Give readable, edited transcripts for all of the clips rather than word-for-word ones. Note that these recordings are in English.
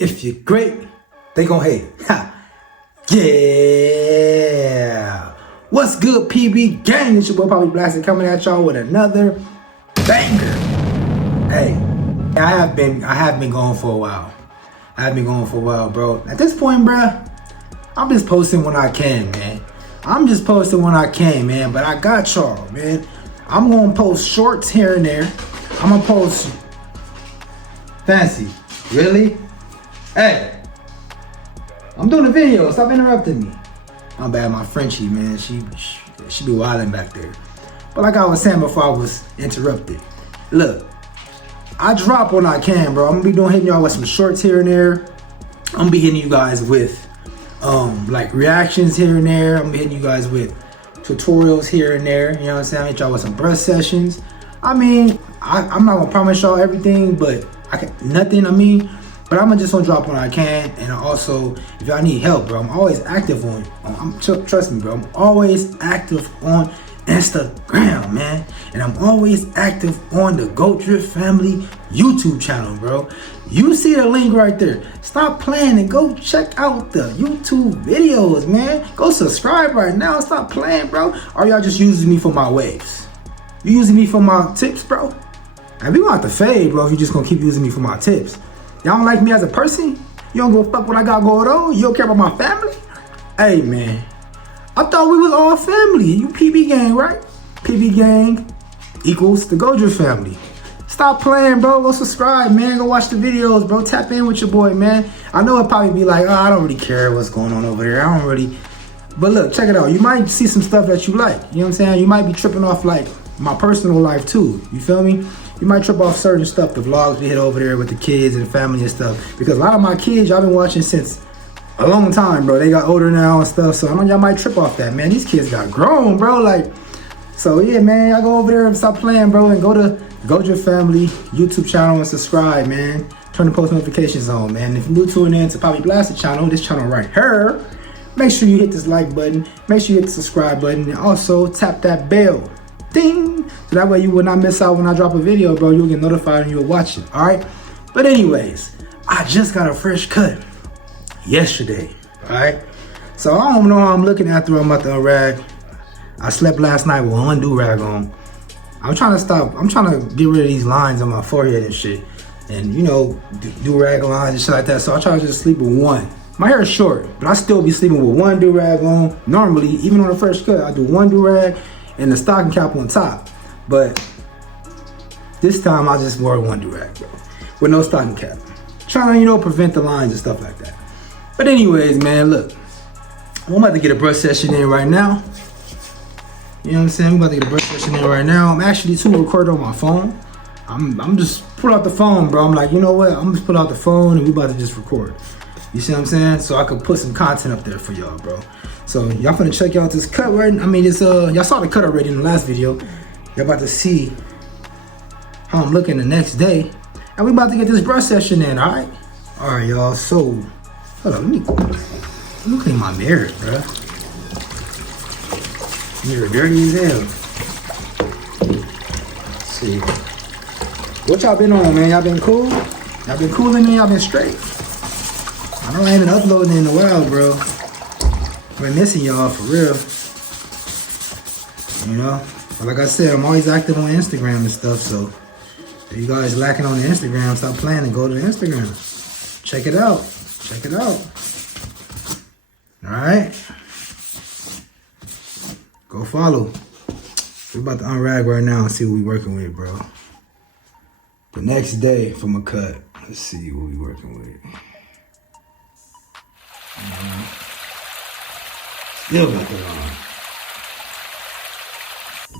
If you're great, they gon' hate. Ha. Yeah. What's good, PB gang? It's your boy Poppyblasted coming at y'all with another banger. Hey, I have been gone for a while. Bro. At this point, bruh, I'm just posting when I can, man. But I got y'all, man. I'm gonna post shorts here and there. I'm gonna post fancy. Really? Hey, I'm doing a video. Stop interrupting me. I'm bad, my Frenchie, man. She be wilding back there. But like I was saying before I was interrupted, look, I drop when I can, bro. I'm gonna be hitting y'all with some shorts here and there. I'm gonna be hitting you guys with like reactions here and there. I'm gonna be hitting you guys with tutorials here and there. You know what I'm saying? I hit y'all with some brush sessions. I mean, I'm not gonna promise y'all everything, but but I'm just gonna drop when I can. And also, if y'all need help, bro, I'm always active trust me, bro, I'm always active on Instagram, man. And I'm always active on the Goat Drip Family YouTube channel, bro. You see the link right there. Stop playing and go check out the YouTube videos, man. Go subscribe right now. Stop playing, bro. Or y'all just using me for my waves? You using me for my tips, bro? And we gonna have to fade, bro, if you just gonna keep using me for my tips. Y'all don't like me as a person? You don't go fuck what I got going on? You don't care about my family? Hey, man. I thought we was all family. You PB gang, right? PB gang equals the Goat Drip family. Stop playing, bro. Go subscribe, man. Go watch the videos, bro. Tap in with your boy, man. I know it'll probably be like, oh, I don't really care what's going on over there. But look, check it out. You might see some stuff that you like. You know what I'm saying? You might be tripping off like my personal life too. You feel me? You might trip off certain stuff, the vlogs we hit over there with the kids and the family and stuff. Because a lot of my kids, y'all been watching since a long time, bro. They got older now and stuff. So I know y'all might trip off that, man. These kids got grown, bro. Like, so yeah, man, y'all go over there and stop playing, bro. And go to Goat Drip Family YouTube channel and subscribe, man. Turn the post notifications on, man. If you're new tuning in to Poppy Blasted channel, this channel right here, make sure you hit this like button. Make sure you hit the subscribe button. And also tap that bell. Ding! So that way you will not miss out when I drop a video, bro. You'll get notified and you'll watch it, all right? But anyways, I just got a fresh cut yesterday, all right? So I don't know how I'm looking after I'm about to unrag. I slept last night with one do-rag on. I'm trying to get rid of these lines on my forehead and shit. And, you know, do-rag lines and shit like that. So I try to just sleep with one. My hair is short, but I still be sleeping with one do-rag on. Normally, even on a fresh cut, I do one do-rag and the stocking cap on top. But this time I just wore one do-rag, bro, with no stocking cap. Trying to, you know, prevent the lines and stuff like that. But anyways, man, look, I'm about to get a brush session in right now. You know what I'm saying? I'm about to get a brush session in right now. I'm actually recording on my phone. I'm just pull out the phone, bro. I'm like, you know what? I'm just pull out the phone and we about to just record. You see what I'm saying? So I could put some content up there for y'all, bro. So y'all finna check out this cut right. I mean, it's y'all saw the cut already in the last video. Y'all about to see how I'm looking the next day, and we about to get this brush session in. All right, y'all. So hold on, let me clean my mirrors, bro. Mirror dirty as hell. Let's see, what y'all been on, man? Y'all been cool? Y'all been cooling, man? Y'all been straight? I know I ain't been uploading in a while, bro. I've been missing y'all for real. You know? But like I said, I'm always active on Instagram and stuff, so if you guys lacking on the Instagram, stop playing and go to the Instagram. Check it out. Check it out. Alright? Go follow. We're about to unrag right now and see what we working with, bro. The next day from a cut. Let's see what we working with. Still got that on.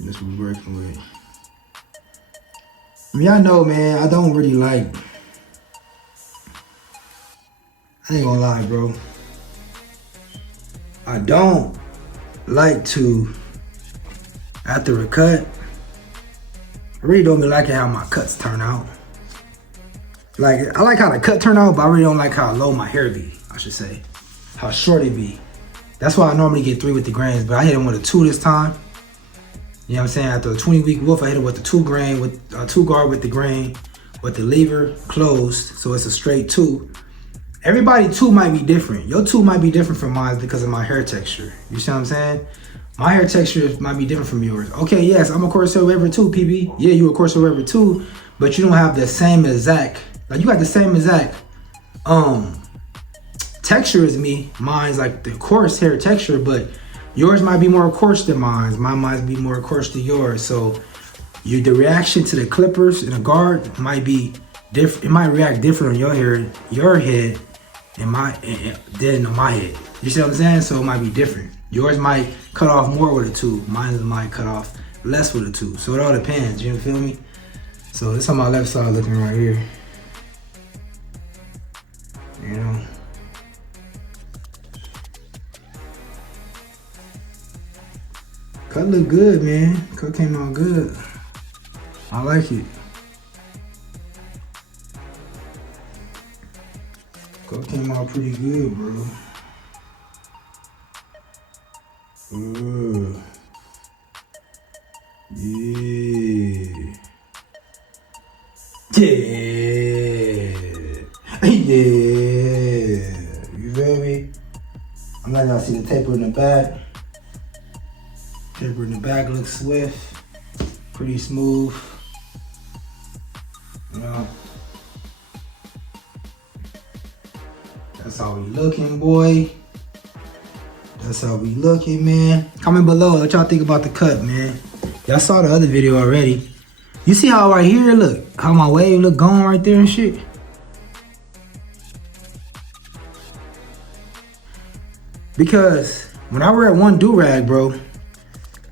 That's what we're working with. I mean, y'all know, man, I don't really like, I ain't gonna lie, bro. I don't like to, after a cut, I really don't be liking how my cuts turn out. Like, I like how the cut turn out, but I really don't like how low my hair be, I should say. How short it be. That's why I normally get 3 with the grains, but I hit him with a 2 this time. You know what I'm saying? After a 20-week wolf, I hit him with the 2 grain, with 2 guard with the grain, with the lever closed, so it's a straight 2. everybody too might be different. Your too might be different from mine because of my hair texture. You see what I'm saying? My hair texture might be different from yours. Okay, yes, I'm a Corsair Waver too, PB. Yeah, you a Corsair Waver too, but you don't have the same exact, like you got the same exact texture as me. Mine's like the coarse hair texture, but yours might be more coarse than mine. Mine might be more coarse than yours. So the reaction to the clippers and the guard might be different. It might react different on your hair, your head, and than on my head. You see what I'm saying? So it might be different. Yours might cut off more with a tube. Mine might cut off less with a tube. So it all depends. You feel me? So this on my left side looking right here. You know. Cut look good, man. Cut came out good. I like it. Cut came out pretty good, bro. Yeah. Yeah. You feel me? I'm letting y'all see the taper in the back. Taper in the back looks swift, pretty smooth. You know, that's how we looking, boy. That's how we looking, man. Comment below what y'all think about the cut, man. Y'all saw the other video already. You see how right here, look, how my wave look gone right there and shit? Because when I wear one do-rag, bro,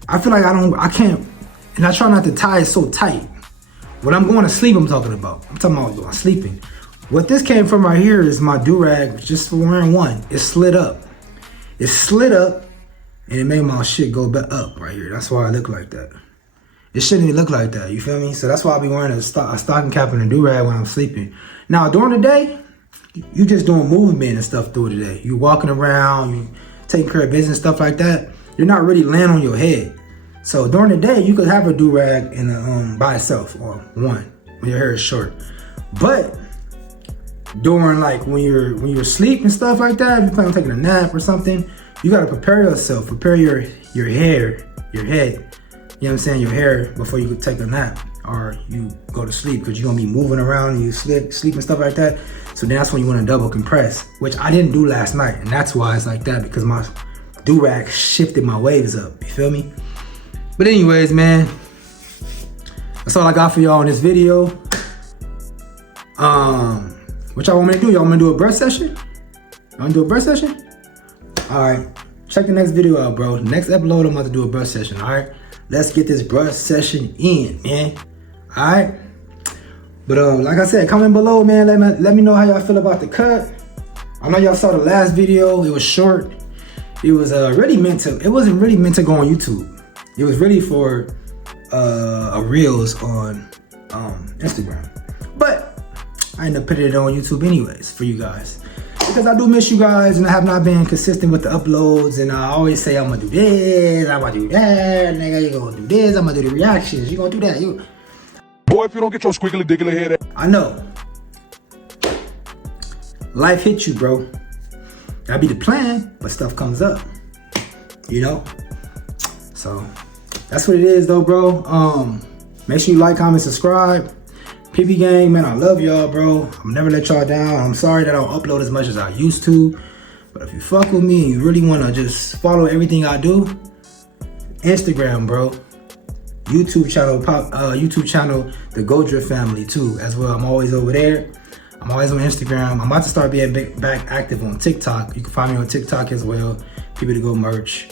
I feel like I can't, and I try not to tie it so tight. When I'm going to sleep, I'm talking about when sleeping. What this came from right here is my do-rag, just for wearing one. It's slid up. It slid up, and it made my shit go back up right here. That's why I look like that. It shouldn't even look like that, you feel me? So that's why I be wearing a stocking cap and a do-rag when I'm sleeping. Now, during the day, you just doing movement and stuff through the day. You walking around, you taking care of business, stuff like that. You're not really laying on your head. So during the day, you could have a do-rag and by itself, or one, when your hair is short. But during like when you're asleep and stuff like that, if you plan on taking a nap or something, you gotta prepare yourself, prepare your hair, your head, you know what I'm saying, your hair before you could take a nap or you go to sleep, because you're gonna be moving around and you sleep and stuff like that. So then that's when you wanna double compress, which I didn't do last night, and that's why it's like that, because my do-rag shifted my waves up, you feel me? But anyways, man, that's all I got for y'all in this video. What y'all want me to do? Y'all want me to do a brush session? Y'all want to do a brush session? All right, check the next video out, bro. Next upload, I'm about to do a brush session, all right? Let's get this brush session in, man. All right? But like I said, comment below, man. Let me know how y'all feel about the cut. I know y'all saw the last video. It was short. It was it wasn't really meant to go on YouTube. It was really for a Reels on Instagram. But I ended up putting it on YouTube anyways for you guys. Because I do miss you guys and I have not been consistent with the uploads, and I always say I'm gonna do this, I'm gonna do that, nigga, you gonna do this, I'm gonna do the reactions, you gonna do that. Boy, if you don't get your squiggly diggly head out. I know. Life hits you, bro. That'd be the plan, but stuff comes up. You know? So that's what it is though, bro. Make sure you like, comment, subscribe. PB gang, man, I love y'all, bro. I'm never let y'all down. I'm sorry that I don't upload as much as I used to, but if you fuck with me and you really wanna just follow everything I do, Instagram, bro. YouTube channel, the Godra family too, as well. I'm always over there. I'm always on Instagram. I'm about to start being back active on TikTok. You can find me on TikTok as well. People to Go merch.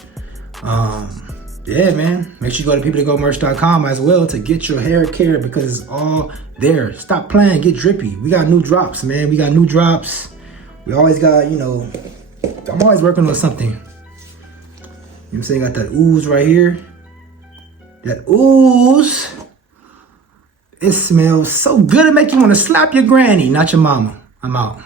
Yeah, man. Make sure you go to peopletogmerch.com as well to get your hair care, because it's all there. Stop playing, get drippy. We got new drops, man. We got new drops. We always got, you know, I'm always working on something. You know what I'm saying? Got that ooze right here. That ooze. It smells so good, it make you want to slap your granny, not your mama. I'm out.